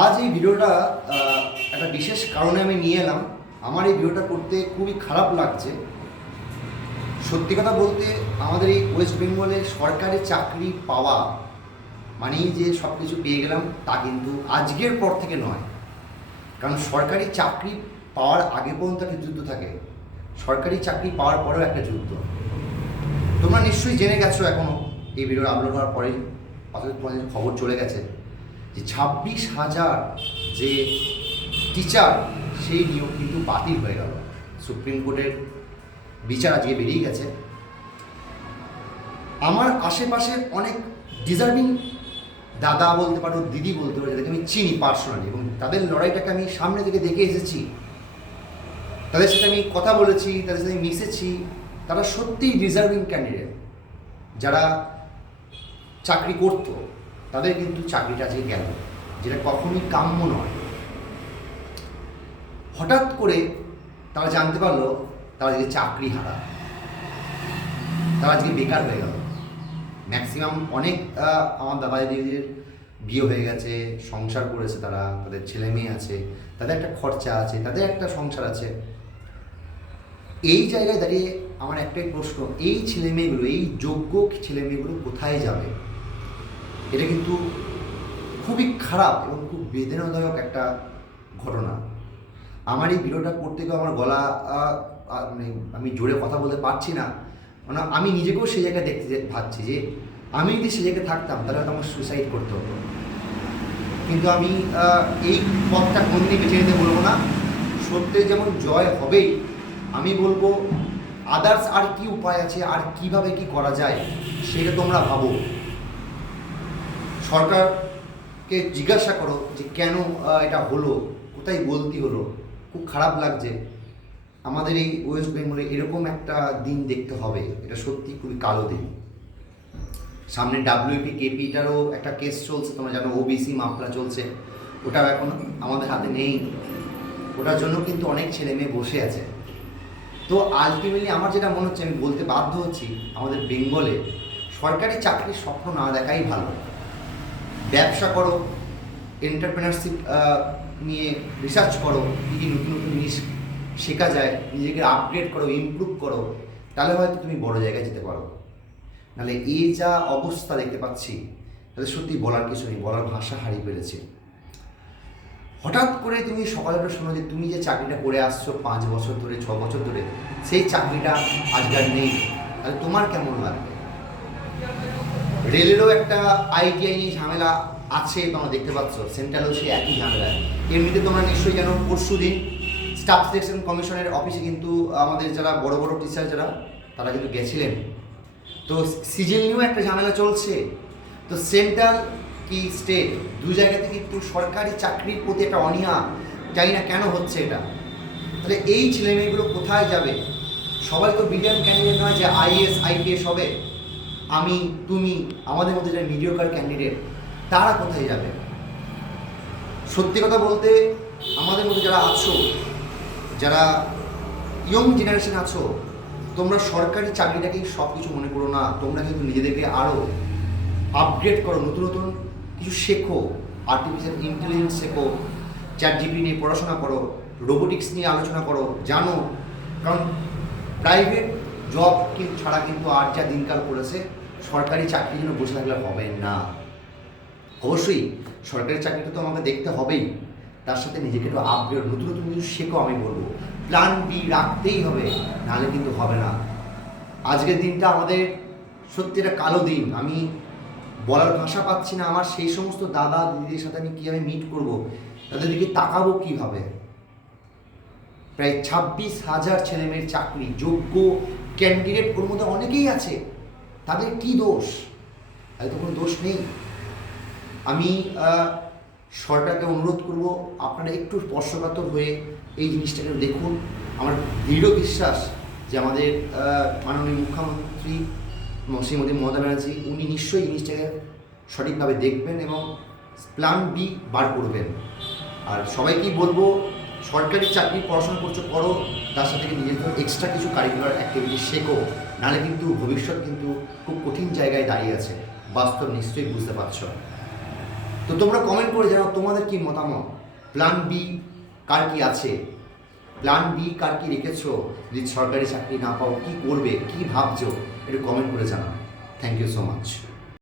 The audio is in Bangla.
আজ এই ভিডিওটা একটা বিশেষ কারণে আমি নিয়ে এলাম। আমার এই ভিডিওটা করতে খুবই খারাপ লাগছে। সত্যি কথা বলতে আমাদের এই ওয়েস্ট বেঙ্গলে সরকারি চাকরি পাওয়া মানেই যে সব কিছু পেয়ে গেলাম তা কিন্তু আজকের পর থেকে নয়। কারণ সরকারি চাকরি পাওয়ার আগে পর্যন্ত একটা যুদ্ধ থাকে, সরকারি চাকরি পাওয়ার পরেও একটা যুদ্ধ। তোমরা নিশ্চয়ই জেনে গেছো, এখনও এই ভিডিও আপলোড হওয়ার পরেই অথচ তোমাদের খবর চলে গেছে যে 26,000 যে টিচার সেই নিয়োগ কিন্তু বাতিল হয়ে গেল। সুপ্রিম কোর্টের বিচার আজকে বেরিয়ে গেছে। আমার আশেপাশের অনেক ডিজার্ভিং দাদা বলতে পারো, দিদি বলতে পারো, যাদেরকে আমি চিনি পার্সোনালি, এবং তাদের লড়াইটাকে আমি সামনে থেকে দেখে এসেছি, তাদের সাথে আমি কথা বলেছি, তাদের সাথে মিশেছি। তারা সত্যিই ডিজার্ভিং ক্যান্ডিডেট। যারা চাকরি করত তাদের কিন্তু চাকরিটা আজকে গেল, যেটা কখনোই কাম্য নয়। হঠাৎ করে তারা জানতে পারলো তারা আজকে চাকরি হারা, তারা আজকে বেকার হয়ে গেল। ম্যাক্সিমাম অনেক আমার দাদা দিদিদের বিয়ে হয়ে গেছে, সংসার করেছে, তারা তাদের ছেলে মেয়ে আছে, তাদের একটা খরচা আছে, তাদের একটা সংসার আছে। এই জায়গায় দাঁড়িয়ে আমার একটাই প্রশ্ন, এই ছেলেমেয়েগুলো, এই যোগ্য ছেলেমেয়েগুলো কোথায় যাবে? এটা কিন্তু খুবই খারাপ এবং খুব বেদনাদায়ক একটা ঘটনা। আমার এই ভিডিওটা করতে গিয়ে আমার গলা মানে আমি জোরে কথা বলতে পারছি না, মানে আমি নিজেকেও সেই জায়গায় দেখতে ভাবছি যে আমি যদি সেই জায়গায় থাকতাম তাহলে হয়তো আমার সুইসাইড করতে হতো। কিন্তু আমি এই পথটা কোনদিনই বেছে নিতে বলবো না। সত্যের যেমন জয় হবেই, আমি বলবো আদার্স আর কি উপায় আছে, আর কিভাবে কি করা যায় সেটা তোমরা ভাবো। সরকারকে জিজ্ঞাসা করো যে কেন এটা হলো, কোথায় গলতি হলো। খুব খারাপ লাগছে আমাদের এই ওয়েস্ট বেঙ্গলে এরকম একটা দিন দেখতে হবে। এটা সত্যি খুবই কালো দিন। সামনে ডাব্লিউপি কেপিটারও একটা কেস চলছে, তোমরা জানো, ওবিসি মামলা চলছে। ওটাও এখন আমাদের হাতে নেই, ওটার জন্য কিন্তু অনেক ছেলে মেয়ে বসে আছে। তো আলটিমেটলি আমার যেটা মনে হচ্ছে, আমি বলতে বাধ্য হচ্ছি, আমাদের বেঙ্গলে সরকারি চাকরির স্বপ্ন না দেখাই ভালো। ব্যবসা করো, এন্টারপ্রেনারশিপ নিয়ে রিসার্চ করো, কী কী নতুন নতুন জিনিস শেখা যায়, নিজেকে আপগ্রেড করো, ইমপ্রুভ করো, তাহলে হয়তো তুমি বড় জায়গায় যেতে পারো। নাহলে এই যা অবস্থা দেখতে পাচ্ছি, তাহলে সত্যি বলার কিছু নেই, বলার ভাষা হারিয়ে ফেলেছে। হঠাৎ করে তুমি সকালে শোনো যে তুমি যে চাকরিটা করে আসছো 5 বছর ধরে, 6 বছর ধরে, সেই চাকরিটা আজকাল নেই, তাহলে তোমার কেমন লাগবে? রেলেরও একটা আইটিআই নিয়ে ঝামেলা আছে, তোমরা দেখতে পাচ্ছ, সেন্ট্রালও সেই একই ঝামেলা। এমনিতে তোমরা নিশ্চয়ই জানো, পরশু দিন স্টাফ সিলেকশন কমিশনের অফিসে কিন্তু আমাদের যারা বড় বড় টিচার যারা, তারা কিন্তু গেছিলেন। তো সিজন নিয়েও একটা ঝামেলা চলছে। তো সেন্ট্রাল কি স্টেট, দু জায়গাতে কিন্তু সরকারি চাকরির প্রতি একটা অনীহা, জানি না কেন হচ্ছে এটা। তাহলে এই ছেলেমেয়েগুলো কোথায় যাবে? সবাই তো বিলিয়ন ক্যান্ডিডেট নয় যে আইএস আইপিএস হবে। আমি, তুমি, আমাদের মধ্যে যারা মিডিওকার ক্যান্ডিডেট, তারা কোথায় যাবে? সত্যি কথা বলতে আমাদের মধ্যে যারা আছো, যারা ইয়ং জেনারেশন আছো, তোমরা সরকারি চাকরিটাকেই সব কিছু মনে করো না। তোমরা কিন্তু নিজেদেরকে আরও আপগ্রেড করো, নতুন নতুন কিছু শেখো, আর্টিফিশিয়াল ইন্টেলিজেন্স শেখো, চ্যাটজিপিটি নিয়ে পড়াশোনা করো, রোবোটিক্স নিয়ে আলোচনা করো, জানো। কারণ প্রাইভেট জব কিন্তু ছাড়া কিন্তু আর যা দিনকাল পড়েছে, সরকারি চাকরির জন্য বসে থাকলে হবে না। অবশ্যই সরকারি চাকরিটা তো আমাকে দেখতে হবেই, তার সাথে নিজেকে একটু আপগ্রেড, নতুন নতুন কিছু শেখো। আমি বলবো প্ল্যান বি রাখতেই হবে, নাহলে কিন্তু হবে না। আজকের দিনটা আমাদের সত্যি একটা কালো দিন। আমি বলার ভাষা পাচ্ছি না। আমার সেই সমস্ত দাদা দিদির সাথে আমি কীভাবে মিট করব, তাদের দিকে তাকাবো কীভাবে? প্রায় 26,000 ছেলেমেয়ের চাকরি, যোগ্য ক্যান্ডিডেট ওর মধ্যে অনেকেই আছে, তাদের কি দোষ? হয়তো কোনো দোষ নেই। আমি সরকারকে অনুরোধ করব, আপনারা একটু স্পর্শকাতর হয়ে এই জিনিসটাকে দেখুন। আমার দৃঢ় বিশ্বাস যে আমাদের মাননীয় মুখ্যমন্ত্রী শ্রীমতী মমতা ব্যানার্জি, উনি নিশ্চয়ই জিনিসটাকে সঠিকভাবে দেখবেন এবং প্ল্যান বি বার করবেন। আর সবাইকেই বলবো, সরকারি চাকরি পড়াশোনা করছো করো, তার সাথে নিজের এক্সট্রা কিছু কারিকুলার অ্যাক্টিভিটি শেখো, নাহলে কিন্তু ভবিষ্যৎ কিন্তু খুব কঠিন জায়গায় দাঁড়িয়ে আছে। বাস্তব নিশ্চয়ই বুঝতে পারছো। তো তোমরা কমেন্ট করে জানাও তোমাদের কি মতামত, প্ল্যান বি কার কি আছে, প্ল্যান বি কার কি রেখেছো, যদি সরকারি চাকরি না পাও কি করবে, কি ভাবছো, একটু কমেন্ট করে জানাও। Thank you so much.